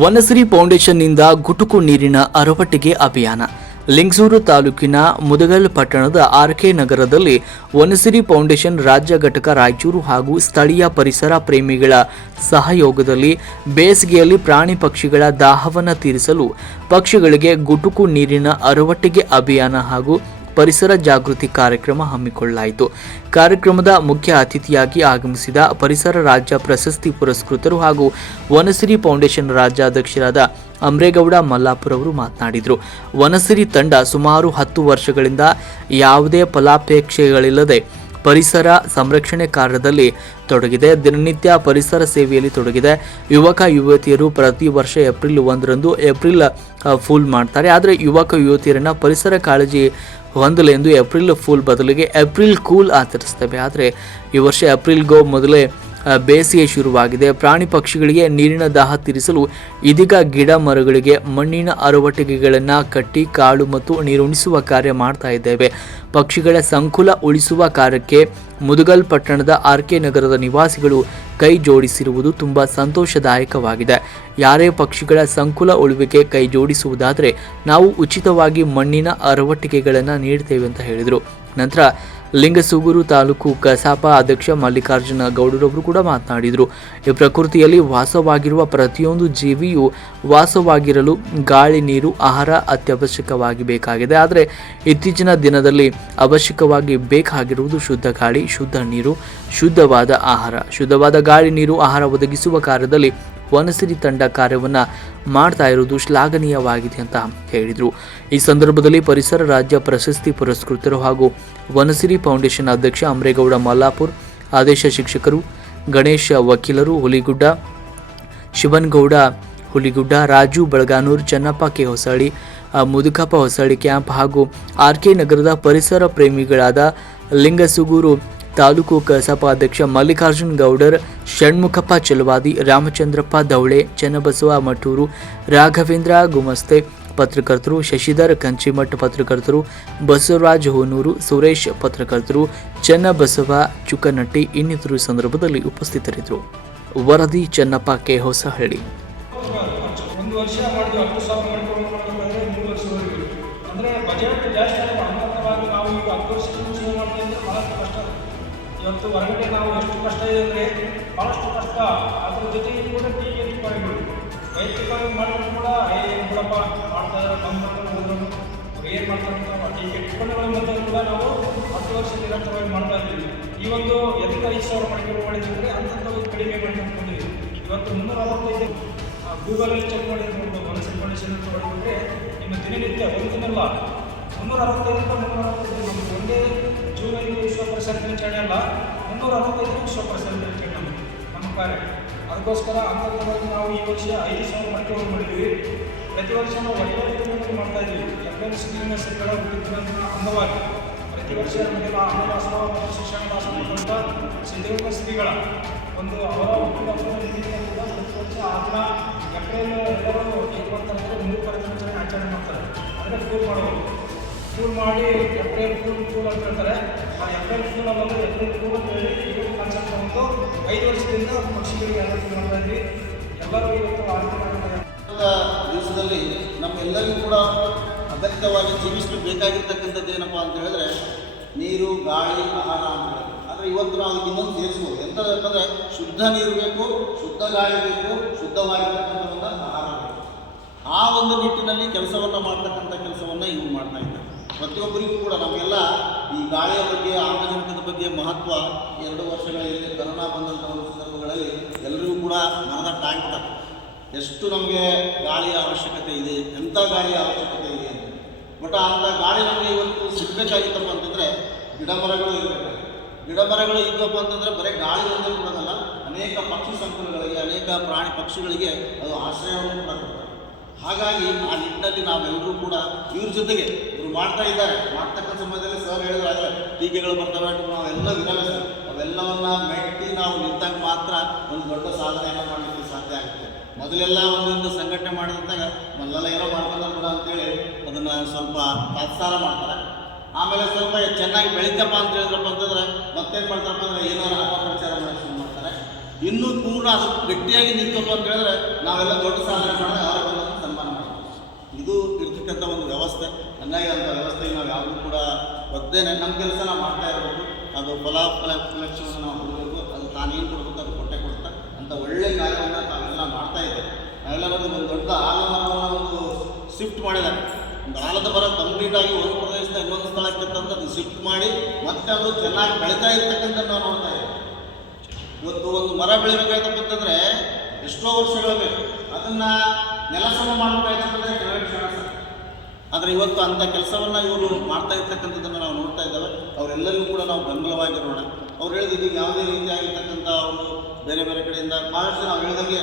ವನಸಿರಿ ಫೌಂಡೇಶನ್ನಿಂದ ಗುಟುಕು ನೀರಿನ ಅರವಟ್ಟಿಗೆ ಅಭಿಯಾನ. ಲಿಂಗಸೂರು ತಾಲೂಕಿನ ಮುದಗಲ್ ಪಟ್ಟಣದ ಆರ್ಕೆ ನಗರದಲ್ಲಿ ವನಸಿರಿ ಫೌಂಡೇಶನ್ ರಾಜ್ಯ ಘಟಕ ರಾಯಚೂರು ಹಾಗೂ ಸ್ಥಳೀಯ ಪರಿಸರ ಪ್ರೇಮಿಗಳ ಸಹಯೋಗದಲ್ಲಿ ಬೇಸಿಗೆಯಲ್ಲಿ ಪ್ರಾಣಿ ಪಕ್ಷಿಗಳ ದಾಹವನ್ನು ತೀರಿಸಲು ಪಕ್ಷಿಗಳಿಗೆ ಗುಟುಕು ನೀರಿನ ಅರವಟ್ಟಿಗೆ ಅಭಿಯಾನ ಹಾಗೂ ಪರಿಸರ ಜಾಗೃತಿ ಕಾರ್ಯಕ್ರಮ ಹಮ್ಮಿಕೊಳ್ಳಲಾಯಿತು. ಕಾರ್ಯಕ್ರಮದ ಮುಖ್ಯ ಅತಿಥಿಯಾಗಿ ಆಗಮಿಸಿದ ಪರಿಸರ ರಾಜ್ಯ ಪ್ರಶಸ್ತಿ ಪುರಸ್ಕೃತರು ಹಾಗೂ ವನಸಿರಿ ಫೌಂಡೇಶನ್ ರಾಜ್ಯಾಧ್ಯಕ್ಷರಾದ ಅಮ್ರೇಗೌಡ ಮಲ್ಲಾಪುರ ಅವರು ಮಾತನಾಡಿದರು. ವನಸಿರಿ ತಂಡ ಸುಮಾರು ಹತ್ತು ವರ್ಷಗಳಿಂದ ಯಾವುದೇ ಫಲಾಪೇಕ್ಷೆಗಳಿಲ್ಲದೆ ಪರಿಸರ ಸಂರಕ್ಷಣೆ ಕಾರ್ಯದಲ್ಲಿ ತೊಡಗಿದೆ. ದಿನನಿತ್ಯ ಪರಿಸರ ಸೇವೆಯಲ್ಲಿ ತೊಡಗಿದೆ. ಯುವಕ, ಯುವತಿಯರು ಪ್ರತಿ ವರ್ಷ ಏಪ್ರಿಲ್ ಒಂದರಂದು ಏಪ್ರಿಲ್ ಫುಲ್ ಮಾಡ್ತಾರೆ. ಆದರೆ ಯುವಕ, ಯುವತಿಯರನ್ನ ಪರಿಸರ ಕಾಳಜಿ ಹೊಂದಲು ಎಂದು ಏಪ್ರಿಲ್ ಫುಲ್ ಬದಲಿಗೆ ಏಪ್ರಿಲ್ ಕೂಲ್ ಆಚರಿಸ್ತೇವೆ. ಆದರೆ ಈ ವರ್ಷ ಏಪ್ರಿಲ್ಗೋ ಮೊದಲೇ ಬೇಸಿಗೆ ಶುರುವಾಗಿದೆ. ಪ್ರಾಣಿ ಪಕ್ಷಿಗಳಿಗೆ ನೀರಿನ ದಾಹ ತೀರಿಸಲು ಇದೀಗ ಗಿಡ ಮರಗಳಿಗೆ ಮಣ್ಣಿನ ಅರವಟಿಕೆಗಳನ್ನು ಕಟ್ಟಿ ಕಾಳು ಮತ್ತು ನೀರುಣಿಸುವ ಕಾರ್ಯ ಮಾಡ್ತಾ ಇದ್ದೇವೆ. ಪಕ್ಷಿಗಳ ಸಂಕುಲ ಉಳಿಸುವ ಕಾರ್ಯಕ್ಕೆ ಮುದುಗಲ್ ಪಟ್ಟಣದ ಆರ್ ಕೆ ನಗರದ ನಿವಾಸಿಗಳು ಕೈ ಜೋಡಿಸಿರುವುದು ತುಂಬ ಸಂತೋಷದಾಯಕವಾಗಿದೆ. ಯಾರೇ ಪಕ್ಷಿಗಳ ಸಂಕುಲ ಉಳುವಿಕೆ ಕೈ ಜೋಡಿಸುವುದಾದರೆ ನಾವು ಉಚಿತವಾಗಿ ಮಣ್ಣಿನ ಅರವಟಿಕೆಗಳನ್ನು ನೀಡ್ತೇವೆ ಅಂತ ಹೇಳಿದರು. ನಂತರ ಲಿಂಗಸೂಗೂರು ತಾಲೂಕು ಕಸಾಪ ಅಧ್ಯಕ್ಷ ಮಲ್ಲಿಕಾರ್ಜುನ ಗೌಡರವರು ಕೂಡ ಮಾತನಾಡಿದರು. ಈ ಪ್ರಕೃತಿಯಲ್ಲಿ ವಾಸವಾಗಿರುವ ಪ್ರತಿಯೊಂದು ಜೀವಿಯು ವಾಸವಾಗಿರಲು ಗಾಳಿ, ನೀರು, ಆಹಾರ ಅತ್ಯವಶ್ಯಕವಾಗಿ ಬೇಕಾಗಿದೆ. ಆದರೆ ಇತ್ತೀಚಿನ ದಿನದಲ್ಲಿ ಅವಶ್ಯಕವಾಗಿ ಬೇಕಾಗಿರುವುದು ಶುದ್ಧ ಗಾಳಿ, ಶುದ್ಧ ನೀರು, ಶುದ್ಧವಾದ ಆಹಾರ. ಶುದ್ಧವಾದ ಗಾಳಿ, ನೀರು, ಆಹಾರ ಒದಗಿಸುವ ಕಾರ್ಯದಲ್ಲಿ ವನಸಿರಿ ತಂಡ ಕಾರ್ಯವನ್ನು ಮಾಡ್ತಾ ಇರುವುದು ಶ್ಲಾಘನೀಯವಾಗಿದೆ ಅಂತ ಹೇಳಿದರು. ಈ ಸಂದರ್ಭದಲ್ಲಿ ಪರಿಸರ ರಾಜ್ಯ ಪ್ರಶಸ್ತಿ ಪುರಸ್ಕೃತರು ಹಾಗೂ ವನಸಿರಿ ಫೌಂಡೇಶನ್ ಅಧ್ಯಕ್ಷ ಅಮ್ರೇಗೌಡ ಮಲ್ಲಾಪುರ್, ಆದೇಶ ಶಿಕ್ಷಕರು ಗಣೇಶ ವಕೀಲರು ಹುಲಿಗುಡ್ಡ, ಶಿವನ್ಗೌಡ ಹುಲಿಗುಡ್ಡ, ರಾಜು ಬಳಗಾನೂರ್, ಚನ್ನಪ್ಪ ಕೆ ಹೊಸಳ್ಳಿ ಮುದುಕಪ್ಪ ಹೊಸಳ್ಳಿ ಕ್ಯಾಂಪ್ ಹಾಗೂ ಆರ್ ಕೆ ನಗರದ ಪರಿಸರ ಪ್ರೇಮಿಗಳಾದ ಲಿಂಗಸುಗೂರು ತಾಲೂಕು ಕಸಾಪ ಅಧ್ಯಕ್ಷ ಮಲ್ಲಿಕಾರ್ಜುನ್ ಗೌಡರ್, ಷಣ್ಮುಖಪ್ಪ ಚಲವಾದಿ, ರಾಮಚಂದ್ರಪ್ಪ ದೌಳೆ ಚನ್ನಬಸವ ಮಠೂರು, ರಾಘವೇಂದ್ರ ಗುಮಸ್ತೆ ಪತ್ರಕರ್ತರು, ಶಶಿಧರ್ ಕಂಚಿಮಠ್ ಪತ್ರಕರ್ತರು, ಬಸವರಾಜ್ ಹೋನೂರು, ಸುರೇಶ್ ಪತ್ರಕರ್ತರು, ಚನ್ನಬಸವ ಚುಕ್ಕನಟ್ಟಿ ಇನ್ನಿತರು ಸಂದರ್ಭದಲ್ಲಿ ಉಪಸ್ಥಿತರಿದ್ದರು. ವರದಿ ಚನ್ನಪ್ಪ ಕೆ ಹೊಸಹಳ್ಳಿ. ಅಂದರೆ ಬಜೆಟ್ ಜಾಸ್ತಿ ನಾವು ಈಗ ಕಷ್ಟ ಇವತ್ತು ಹೊರಗಡೆ ನಾವು ಎಷ್ಟು ಕಷ್ಟ ಇದೆ ಅಂದರೆ ಭಾಳಷ್ಟು ಕಷ್ಟ. ಅದ್ರ ಜೊತೆಗೆ ಕೂಡ ಟಿಪ್ಪಣಿಗಳು ವೈಯಕ್ತಿಕವಾಗಿ ಮಾಡಿದ್ರು ಕೂಡ ಏ ಏನು ಮಾಡ್ತಾ ಇದ್ದಾರೆ ಬಂದ್ ಮಾಡ್ಕೊಂಡು ಹೋದ್ರು. ಅವ್ರು ಏನು ಮಾಡ್ತಾರೆ ಅಂತ ಟೀಕೆ ಟಿಪ್ಪಣಿಗಳ ಕೂಡ ನಾವು ಹತ್ತು ವರ್ಷ ನಿರಂತರವಾಗಿ ಮಾಡ್ತಾ ಇದ್ದೀವಿ. ಈ ಒಂದು ಎದಕ್ಕೆ ಐದು ಸಾವಿರ ಮಾಡಿದ್ರು ಮಾಡಿದ್ರೆ ಒಂದು ಕಡಿಮೆ ಮಾಡಿ ಇವತ್ತು ಮುನ್ನೂರ ಅರವತ್ತೈದು ಗೂಗಲಲ್ಲಿ ಚೆಕ್ ಮಾಡಿದ್ರು ಮನಸ್ಸಿನ ಕಂಡೀಷನ್ ಅಂತ ಮಾಡಿದ್ರೆ ಇನ್ನು ದಿನನಿತ್ಯ ಒಂದು ದಿನಲ್ಲ ಮುನ್ನೂರ ಅರವತ್ತೈದು ಮುನ್ನೂರ ಅರವತ್ತೈದು ನಮ್ಗೆ ಒಂದೇ ಜೂನ್ ಪರಿಸರ ದಿನಾಚರಣೆ ಅಲ್ಲ, ಮುನ್ನೂರ ಅರವತ್ತೈದು ವಿಶ್ವ ಪರಿಸರ ದಿನಾಚರಣೆ ನಮಗೆ ನಮ್ಮ ಕಾರ್ಯ. ಅದಕ್ಕೋಸ್ಕರ ಅಂತರ್ಗತವಾಗಿ ನಾವು ಈ ವರ್ಷ ಐದು ಸಾವಿರ ಮಟ್ಟಿಗೆ ಮಾಡಿದ್ವಿ ಪ್ರತಿ ವರ್ಷ ನಾವು ಒಳ್ಳೆಯ ರೀತಿಯಲ್ಲಿ ಮಾಡ್ತಾ ಇದ್ದೀವಿ. ಎಫ್ ಎನ್ ಸರ್ಕಾರ ಅಂಗವಾಗಿ. ಪ್ರತಿ ವರ್ಷ ನಮಗೆಲ್ಲ ಅನ್ನದಾಸೋಹ ಮತ್ತು ಶಿಕ್ಷಣ ದಾಸೋಹ ಅಂತ ಸಿದ್ಧಗಂಗಾ ಶ್ರೀಗಳ ಒಂದು ಅವರ ಹುಟ್ಟಿದ ಪ್ರತಿ ವರ್ಷ ಅದನ್ನ ಏಪ್ರಿಲ್ ಎಲ್ಲರೂ ಏನು ಮೂರು ಪರಿಸರ ಆಚರಣೆ ಮಾಡ್ತಾರೆ. ಅಂದರೆ ಫೂಲ್ ಮಾಡೋದು ಫೂಲ್ ಮಾಡಿ ಏಪ್ರಿಲ್ ಫೂಲ್ ಫೂಲ್ ಅಂತ ಹೇಳ್ತಾರೆ. ಐದು ವರ್ಷದಿಂದ ಪಕ್ಷಿಗಳಿಗೆ ಆಲೋಚನೆ ಮಾಡ್ತಾ ಎಲ್ಲರೂ ಇವತ್ತು ದಿವಸದಲ್ಲಿ ನಮ್ಮೆಲ್ಲರಿಗೂ ಕೂಡ ಅಗತ್ಯವಾಗಿ ಜೀವಿಸಲು ಬೇಕಾಗಿರ್ತಕ್ಕಂಥದ್ದು ಏನಪ್ಪ ಅಂತ ಹೇಳಿದ್ರೆ ನೀರು, ಗಾಳಿ, ಆಹಾರ ಅಂತ ಆದರೆ ಇವತ್ತು ನಾವು ಅದಕ್ಕೆ ಇನ್ನೊಂದು ಸೇರಿಸ್ಬೋದು. ಎಂಥದಂತಂದರೆ ಶುದ್ಧ ನೀರು ಬೇಕು, ಶುದ್ಧ ಗಾಳಿ ಬೇಕು ಶುದ್ಧವಾಗಿರ್ತಕ್ಕಂಥ ಒಂದು ಆಹಾರ ಬೇಕು. ಆ ಒಂದು ನಿಟ್ಟಿನಲ್ಲಿ ಕೆಲಸವನ್ನು ಮಾಡ್ತಕ್ಕಂಥ ಕೆಲಸವನ್ನು ಇವ್ರು ಮಾಡ್ತಾ ಇದ್ದಾರೆ. ಪ್ರತಿಯೊಬ್ಬರಿಗೂ ಕೂಡ ನಮಗೆಲ್ಲ ಈ ಗಾಳಿಯ ಬಗ್ಗೆ, ಆಮ್ಲಜನಕದ ಬಗ್ಗೆ ಮಹತ್ವ. ಎರಡು ವರ್ಷಗಳಲ್ಲಿ ಕರೋನಾ ಬಂದಂಥ ಸಂದರ್ಭಗಳಲ್ಲಿ ಎಲ್ಲರಿಗೂ ಕೂಡ ಮನದಟ್ಟಾಗ್ತದೆ ಎಷ್ಟು ನಮಗೆ ಗಾಳಿಯ ಅವಶ್ಯಕತೆ ಇದೆ ಎಂಥ ಗಾಳಿಯ ಅವಶ್ಯಕತೆ ಇದೆ ಬಟ್ ಅಂಥ ಗಾಳಿ ನಮಗೆ ಇವತ್ತು ಸಿಗಬೇಕಾಗಿತ್ತಪ್ಪ ಅಂತಂದರೆ ಗಿಡ ಮರಗಳು ಇರಬೇಕು ಗಿಡ ಮರಗಳು ಇದ್ದಪ್ಪ ಅಂತಂದರೆ ಬರೀ ಗಾಳಿ ಒಂದೇ ಕೊಡೋದಲ್ಲ, ಅನೇಕ ಪಕ್ಷಿ ಸಂಕುಲಗಳಿಗೆ, ಅನೇಕ ಪ್ರಾಣಿ ಪಕ್ಷಿಗಳಿಗೆ ಅದು ಆಶ್ರಯವನ್ನು ಕೂಡ ಹಾಗಾಗಿ ಆ ನಿಟ್ಟಿನಲ್ಲಿ ನಾವೆಲ್ಲರೂ ಕೂಡ ಇವ್ರ ಜೊತೆಗೆ ಇವರು ಮಾಡ್ತಾ ಇದ್ದಾರೆ. ಮಾಡ್ತಕ್ಕಂಥ ಸಮಯದಲ್ಲಿ ಸರ್ ಹೇಳಿದ್ರೆ ಟೀಕೆಗಳು ಬರ್ತವೆ ನಾವೆಲ್ಲ ಇದ್ದಾವೆ ಸರ್. ಅವೆಲ್ಲವನ್ನ ಮೆಟ್ಟಿ ನಾವು ನಿಂತಾಗ ಮಾತ್ರ ಒಂದು ದೊಡ್ಡ ಸಾಧನೆಯನ್ನು ಮಾಡಲಿಕ್ಕೆ ಸಾಧ್ಯ ಆಗುತ್ತೆ. ಮೊದಲೆಲ್ಲ ಒಂದೊಂದು ಸಂಘಟನೆ ಮಾಡಿದಾಗ ಮೊದಲೆಲ್ಲ ಏನೋ ಮಾಡ್ಕೊಂಡ್ರೆ ಕೂಡ ಅಂತೇಳಿ ಅದನ್ನು ಸ್ವಲ್ಪ ತಾತ್ಸಾರ ಮಾಡ್ತಾರೆ. ಆಮೇಲೆ ಸ್ವಲ್ಪ ಚೆನ್ನಾಗಿ ಬೆಳಿತಪ್ಪ ಅಂತ ಹೇಳಿದ್ರಪ್ಪ ಅಂತಂದ್ರೆ ಮತ್ತೇನು ಮಾಡ್ತಾರಪ್ಪ ಅಂದ್ರೆ ಏನಾರು ಅಪಪ್ರಚಾರ ಮಾಡಿ ಶುರು ಮಾಡ್ತಾರೆ. ಇನ್ನೂ ಪೂರ್ಣ ಅದು ಗಟ್ಟಿಯಾಗಿ ನಿಂತಪ್ಪ ಅಂತ ಹೇಳಿದ್ರೆ ನಾವೆಲ್ಲ ದೊಡ್ಡ ಸಾಧನೆ ಮಾಡಿದ್ರೆ ಅವರ ಬಂದ ಸನ್ಮಾನ ಮಾಡ್ತೀವಿ ಇದು ಇರ್ತಕ್ಕಂಥ ಒಂದು ವ್ಯವಸ್ಥೆ ಚೆನ್ನಾಗಿ ಅಂಥ ವ್ಯವಸ್ಥೆಗೆ ನಾವು ಯಾವುದೂ ಕೂಡ ಒದ್ದೇನೆ ನಮ್ಮ ಕೆಲಸ ನಾವು ಮಾಡ್ತಾ ಇರ್ಬೋದು ಅದು ಫಲ ಫಲಕ್ಷಣವನ್ನು ನಾವು ಕೊಡಬೇಕು, ಅದು ತಾನೇನು ಕೊಡಬೇಕು, ಅದು ಕೊಟ್ಟೆ ಕೊಡ್ತಾ ಅಂತ ಒಳ್ಳೆಯ ಕಾರ್ಯವನ್ನು ತಾವೆಲ್ಲ ಮಾಡ್ತಾ ಇದ್ದೇವೆ ನಾವೆಲ್ಲ ನೋಡಿ ಒಂದು ದೊಡ್ಡ ಆಲಮರವನ್ನು ಒಂದು ಶಿಫ್ಟ್ ಮಾಡಿದ್ದಾರೆ. ಒಂದು ಆಲದ ಮರ ಕಂಪ್ಲೀಟ್ ಆಗಿ ಒಂದು ಪ್ರದೇಶದ ಇನ್ನೊಂದು ಸ್ಥಳಕ್ಕೆ ತಂದು ಶಿಫ್ಟ್ ಮಾಡಿ ಮತ್ತೆ ಅದು ಚೆನ್ನಾಗಿ ಬೆಳೀತಾ ಇರ್ತಕ್ಕಂಥದ್ದು ನಾವು ನೋಡ್ತಾ ಇದ್ದೇವೆ. ಇವತ್ತು ಒಂದು ಮರ ಬೆಳಿಬೇಕಾಯ್ತಕ್ಕಂತಂದ್ರೆ ಎಷ್ಟೋ ವರ್ಷಗಳು ಬೇಕು. ಅದನ್ನ ನೆಲಸಮ ಮಾಡಬೇಕಾಯ್ತಂದ್ರೆ ಕೆಲವೇ ಕ್ಷಣ. ಆದರೆ ಇವತ್ತು ಅಂಥ ಕೆಲಸವನ್ನು ಇವರು ಮಾಡ್ತಾ ಇರ್ತಕ್ಕಂಥದ್ದನ್ನು ನಾವು ನೋಡ್ತಾ ಇದ್ದೇವೆ. ಅವರೆಲ್ಲರಿಗೂ ಕೂಡ ನಾವು ಬೆಂಬಲವಾಗಿರೋಣ. ಅವ್ರು ಹೇಳಿದ ಇದೀಗ ಯಾವುದೇ ರೀತಿಯಾಗಿರ್ತಕ್ಕಂಥ ಅವರು ಬೇರೆ ಬೇರೆ ಕಡೆಯಿಂದ ಭಾಳಷ್ಟು ನಾವು ಹೇಳಿದಂಗೆ